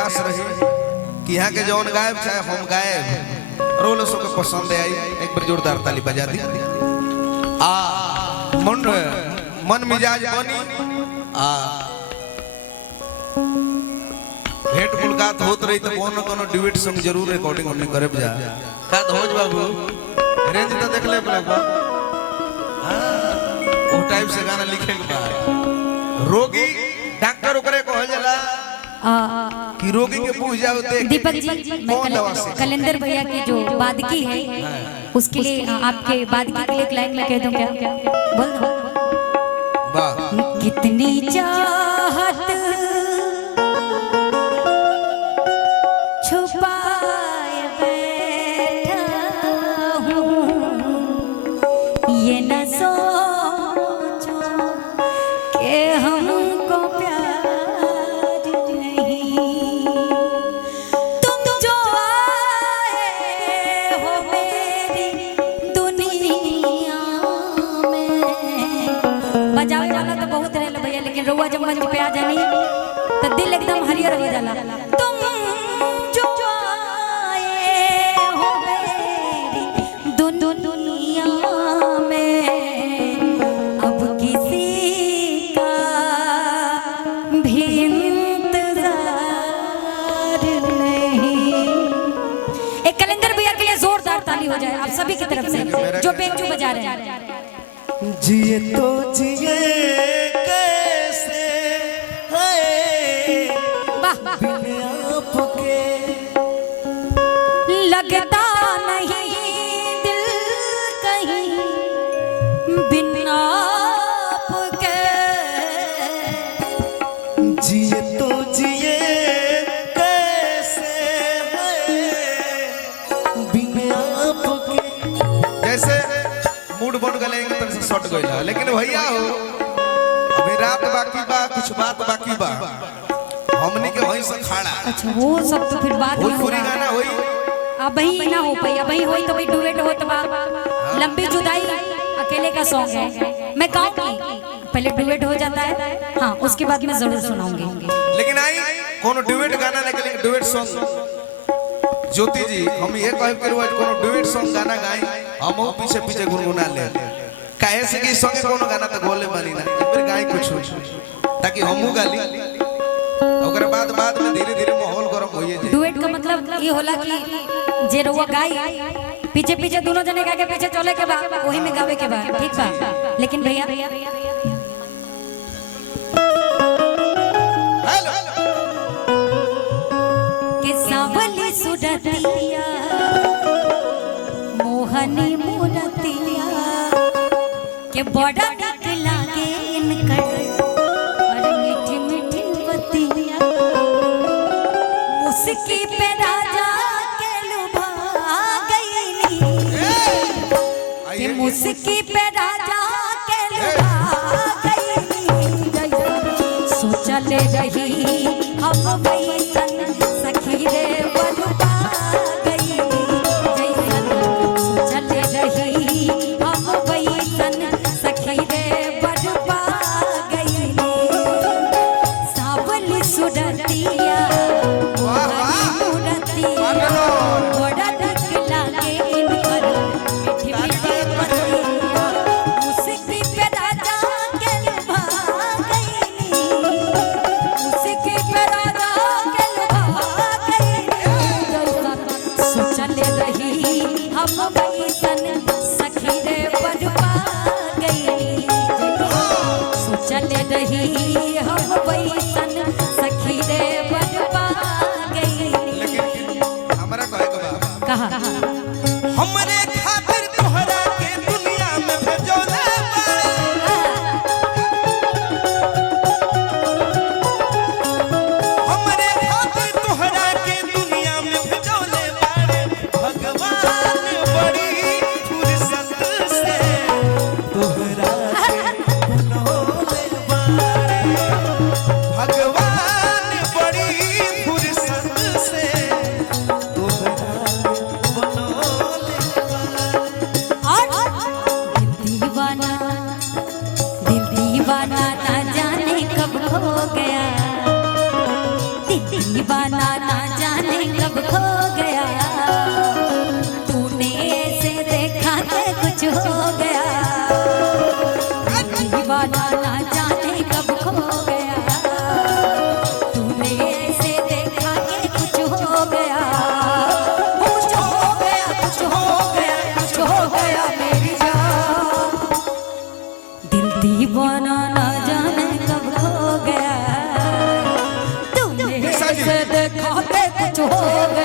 प्रयास रही कि यहाँ के जौन गायब चाहे हम गायब रोल सो के पसंद आई। एक बार जोरदार ताली बजा दी। मन मिजाज बनी भेंट मुलाकात होत रही तो कोनो कोनो ड्यूट सॉन्ग जरूर रिकॉर्डिंग हमने करे जा का धोज बाबू रेंज तो देख ले बाबू। ओ टाइप से गाना लिखे के बाद रोगी डॉक्टर ओकरे को हो जाला कि रोगी के पूछ जाओ देख। दीपक जी मैं कलेंदर भैया की जो बादगी है उसके लिए आपके बादगी के लिए एक लाइन में कह दूं क्या? बोल दो। वाह कितनी चाहत छुपाए बैठा हूँ ये न सोचो कि हमको प्यार नहीं। तुम जो आए हो मेरी दुनिया में। बजावे वाला तो बहुत रहे भैया लेकिन रउआ जब मंच पे आ जानी तो दिल एकदम हरियर हो जाला। तुम जो आए हो मेरी दुनिया में अब किसी का भी इंतजार नहीं। एक कलेंदर भैया के लिए जोरदार ताली हो जाए आप सभी की तरफ से जो बेंचू बजा रहे हैं। जिए तो जिए कैसे है बिन आपके लगता नहीं दिल कहीं बिन आपके। जिए तो जिए कैसे है बिन आपके। जैसे मूड बन गए तरह से शॉट गइला लेकिन भैया हो अभी रात बाकी बा कुछ बात बाकी बा हमनी के वहीं से खड़ा। अच्छा वो सब तो फिर बात में पूरी गाना होई अब ही ना हो पाई। अब ही होई तो भाई डुएट हो तो लंबी जुदाई अकेले का सॉन्ग है मैं गाऊंगी पहले डुएट हो जाता है हाँ उसके बाद मैं जरूर सुनाऊंगी। लेकिन आई कोनो डुएट गाना नहीं लेकिन डुएट सॉन्ग ज्योति जी हम ये कह के रोज कोनो डुएट सॉन्ग गाना गाई हम पीछे पीछे गुनगुना ले काहे से कि संगे कोनो गाना तो बोले बानी ना फिर गाई कुछ ताकि हमहू गाली ओकरे बाद में धीरे धीरे माहौल गरम होइए जे। डुएट का मतलब ये होला कि जे रउआ गाई पीछे पीछे दोनों जने गा के पीछे चले के बा वही में गावे के बा ठीक बा। लेकिन भैया के सावली सुडतिया मोहनी मूरतिया के बड़ा निक लागे इनकर और मीठी मीठी बतिया मुस्की पे राजा के लुभा गईली के मुस्की पे राजा के लुभा गईली। सोचल रही हम बैसन सखी रे बलुबा गईली जैसन सोचल रही हम बैसन सखी रे बलुबा गईली। सावली सुडतिया ना जाने कब खो गया, तूने ऐसे देखा के कुछ हो गया, दीवाना ना जाने कब खो गया, तूने ऐसे देखा के कुछ हो गया, कुछ हो गया, कुछ हो गया, कुछ हो गया मेरी जान, दिल दीवाना ना जाने कब खो गया, तूने ऐसे देखा के कुछ हो गया।